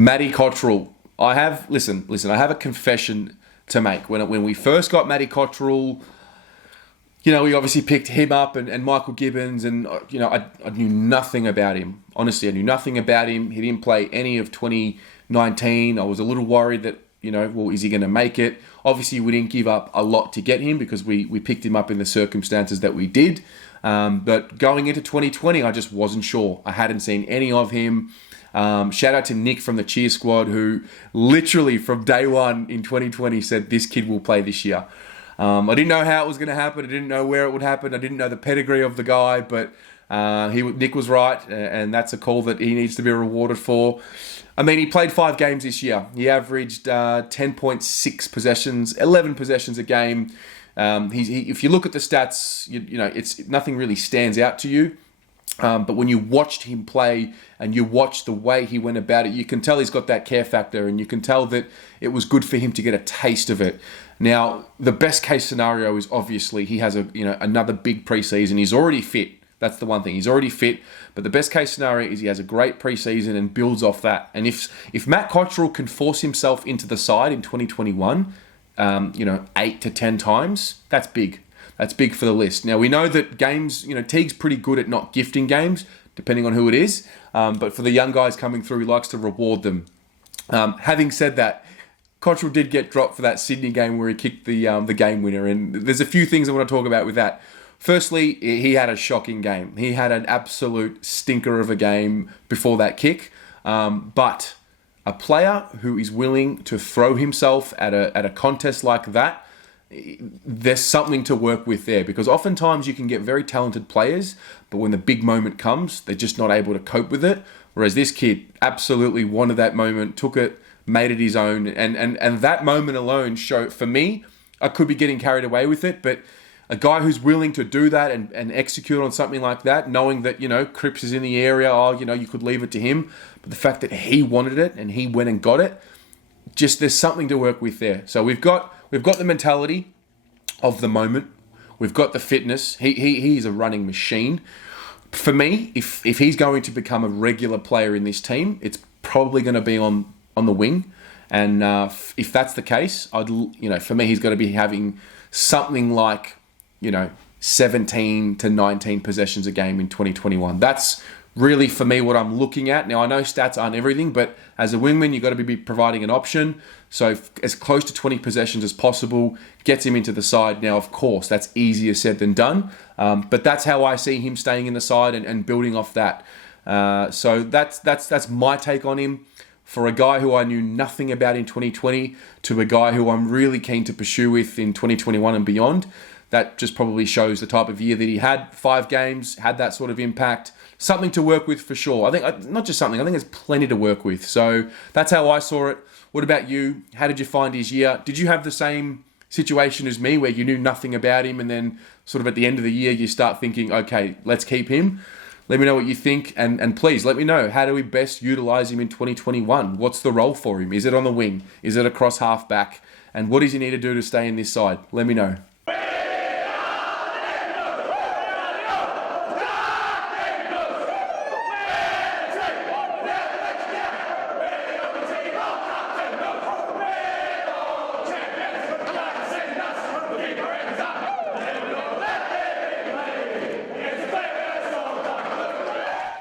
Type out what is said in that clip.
Matty Cottrell. I have a confession to make. When we first got Matty Cottrell, we obviously picked him up and Michael Gibbons, and I knew nothing about him. Honestly, I knew nothing about him. He didn't play any of 2019. I was a little worried that, is he going to make it? Obviously, we didn't give up a lot to get him because we picked him up in the circumstances that we did. But going into 2020, I just wasn't sure. I hadn't seen any of him. Shout out to Nick from the cheer squad, who literally from day one in 2020 said this kid will play this year. I didn't know how it was going to happen. I didn't know where it would happen. I didn't know the pedigree of the guy, but Nick was right, and that's a call that he needs to be rewarded for. I mean, he played 5 games this year. He averaged 10.6 possessions, 11 possessions a game. If you look at the stats, it's nothing really stands out to you. But when you watched him play and you watched the way he went about it, you can tell he's got that care factor, and you can tell that it was good for him to get a taste of it. Now, the best case scenario is obviously he has another big preseason. He's already fit. That's the one thing. He's already fit. But the best case scenario is he has a great preseason and builds off that. And if Matt Cottrell can force himself into the side in 2021, 8 to 10 times, that's big. That's big for the list. Now, we know that games, Teague's pretty good at not gifting games, depending on who it is. But for the young guys coming through, he likes to reward them. Having said that, Cottrell did get dropped for that Sydney game where he kicked the game winner. And there's a few things I want to talk about with that. Firstly, he had a shocking game. He had an absolute stinker of a game before that kick. But a player who is willing to throw himself at a contest like that, there's something to work with there, because oftentimes you can get very talented players, but when the big moment comes, they're just not able to cope with it. Whereas this kid absolutely wanted that moment, took it, made it his own, and that moment alone showed, for me, I could be getting carried away with it, but a guy who's willing to do that and execute on something like that, knowing that, Cripps is in the area, you could leave it to him, but the fact that he wanted it and he went and got it, just there's something to work with there. So we've got the mentality of the moment. We've got the fitness. He's a running machine. For me, if he's going to become a regular player in this team, it's probably going to be on the wing. And if that's the case, for me, he's got to be having something like, 17 to 19 possessions a game in 2021. That's really, for me, what I'm looking at. Now, I know stats aren't everything, but as a wingman, you've got to be providing an option. So as close to 20 possessions as possible gets him into the side. Now, of course, that's easier said than done. But that's how I see him staying in the side and building off that. So that's my take on him. For a guy who I knew nothing about in 2020 to a guy who I'm really keen to pursue with in 2021 and beyond, that just probably shows the type of year that he had. 5 games, had that sort of impact. Something to work with for sure. I think, not just something, I think there's plenty to work with. So that's how I saw it. What about you? How did you find his year? Did you have the same situation as me where you knew nothing about him and then sort of at the end of the year you start thinking, okay, let's keep him? Let me know what you think, and please let me know, how do we best utilize him in 2021? What's the role for him? Is it on the wing? Is it across half back? And what does he need to do to stay in this side? Let me know.